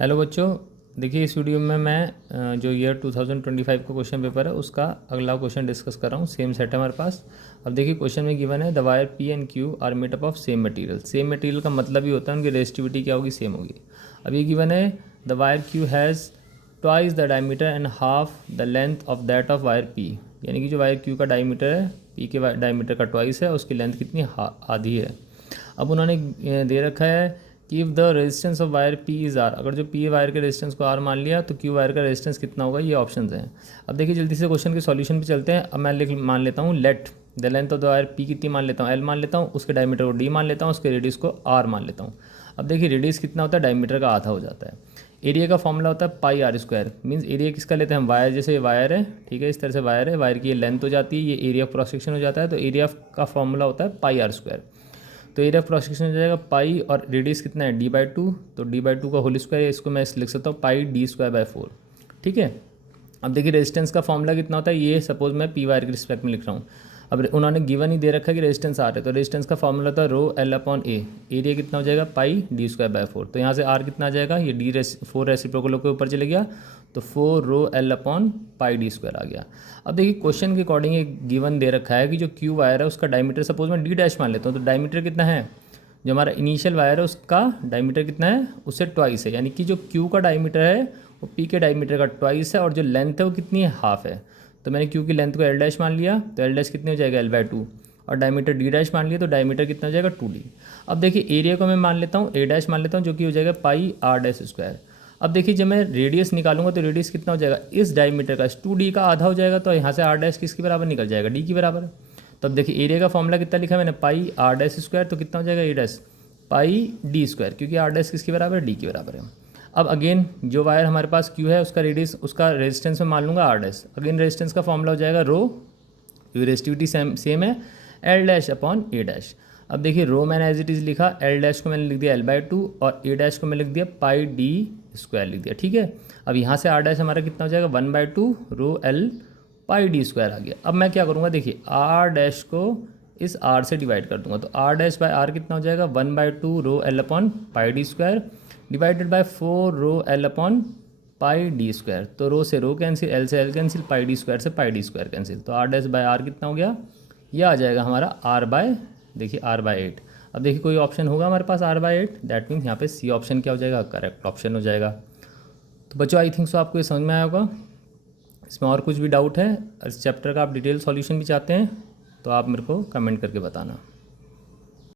Hello बच्चों, देखिए इस वीडियो में मैं जो ईयर 2025 का क्वेश्चन पेपर है उसका अगला क्वेश्चन डिस्कस कर रहा हूँ। सेम सेट है हमारे पास। अब देखिए क्वेश्चन में गिवन है the wire P and Q R made up of same material. Same material का मतलब ही होता है उनकी रेजिस्टिविटी क्या होगी, सेम होगी। अब ये गिवन है the wire Q has twice the diameter and half the length of that of wire P, यानी कि जो वायर क्यू का डायमीटर है पी के डायमीटर का ट्वाइस है, उसकी लेंथ कितनी आधी है। अब उन्होंने दे रखा है कि if the resistance of wire P is R, अगर जो पी वायर के रेजिस्टेंस को आर मान लिया तो क्यू वायर का रेजिस्टेंस कितना होगा, ये ऑप्शन हैं। अब देखिए जल्दी से क्वेश्चन के सॉल्यूशन पे चलते हैं। अब मैं मान लेता हूँ let the length of the wire P कितनी मान लेता हूँ, एल मान लेता हूँ, उसके डायमीटर को डी मान लेता हूँ, उसके रेडियस को आर मान लेता हूँ। अब देखिए रेडियस कितना होता है, डायमीटर का आधा हो जाता है। एरिया का फॉर्मूला होता है पाई आर स्क्वायर, मीन्स एरिया किसका लेते हैं हम, वायर, जैसे वायर है, ठीक है, इस तरह से वायर है, वायर की ये लेंथ हो जाती है, ये एरिया ऑफ क्रॉस सेक्शन हो जाता है, तो एरिया का फॉर्मूला होता है पाई आर स्क्वायर। तो एरिया ऑफ क्रॉस सेक्शन हो जाएगा पाई, और रेडियस कितना है डी/2, तो डी/2 का होल स्क्वायर है, इसको मैं लिख सकता हूँ पाई d²/4, ठीक है। अब देखिए रेजिस्टेंस का फॉर्मूला कितना होता है, ये सपोज मैं पी वायर के रिस्पेक्ट में लिख रहा हूँ। अब उन्होंने गिवन ही दे रखा है कि रेजिस्टेंस आर है, तो रेजिस्टेंस का फॉर्मूला होता है रो एल अपॉन ए, एरिया कितना हो जाएगा पाई d²/4, तो यहाँ से आर कितना आ जाएगा, ये फोर रेसिप्रोकल के ऊपर चले गया, तो 4 rho L upon pi d² आ गया। अब देखिए क्वेश्चन के अकॉर्डिंग एक गिवन दे रखा है कि जो क्यू वायर है उसका डायमीटर सपोज मैं डी डैश मान लेता हूँ, तो डायमीटर कितना है, जो हमारा इनिशियल वायर है उसका डायमीटर कितना है, उससे ट्वाइस है, यानी कि जो क्यू का डायमीटर है वो पी के डायमीटर का ट्वाइस है, और जो लेंथ है वो कितनी है, हाफ है। तो मैंने क्यू की लेंथ को एल डैश मान लिया, तो एल डैश कितनी हो जाएगा L/2, और डायमीटर डी डैश मान लिया, तो डायमीटर कितना हो जाएगा 2D। अब देखिए एरिया को मैं मान लेता हूँ ए डैश मान लेता हूँ, जो कि हो जाएगा पाई आर डैश स्क्वायर। अब देखिए जब मैं रेडियस निकालूंगा तो रेडियस कितना हो जाएगा, इस डायमीटर का 2D का आधा हो जाएगा, तो यहाँ से आर डैश किसके बराबर निकल जाएगा, डी की बराबर। तो अब देखिए एरिया का फॉर्मूला कितना लिखा मैंने, पाई आर डैश स्क्वायर, तो कितना हो जाएगा ए डैश पाई d², क्योंकि आर डैश किसके बराबर है, डी के बराबर है। अब अगेन जो वायर हमारे पास क्यू है उसका रेडियस, उसका रेजिस्टेंस में मान लूँगा आर डैश। अगेन रेजिस्टेंस का फॉर्मूला हो जाएगा रो, रेजिस्टिविटी सेम है, एल डैश अपॉन ए डैश। अब देखिए रो मैंने एज इट इज़ लिखा, एल डैश को मैंने लिख दिया L/2, और ए डैश को मैंने लिख दिया पाई d² लिख दिया, ठीक है। अब यहाँ से आर डैश हमारा कितना हो जाएगा 1/2 रो एल पाई d² आ गया। अब मैं क्या करूँगा, देखिए आर डैश को इस आर से डिवाइड कर दूंगा, तो आर डैश बाय आर कितना हो जाएगा 1/2 rho L upon pi d² divided by 4 rho L upon pi d²। तो रो से रो कैंसिल, एल से एल कैंसिल, पाई d² से पाई d² कैंसिल, तो आर डैश बाय आर कितना हो गया, यह आ जाएगा हमारा देखिए r/8। अब देखिए कोई ऑप्शन होगा हमारे पास r/8, दैट मीन्स यहाँ पे सी ऑप्शन क्या हो जाएगा, करेक्ट ऑप्शन हो जाएगा। तो बच्चों आई थिंक सो आपको ये समझ में आया होगा। इसमें और कुछ भी डाउट है, इस चैप्टर का आप डिटेल सॉल्यूशन भी चाहते हैं तो आप मेरे को कमेंट करके बताना।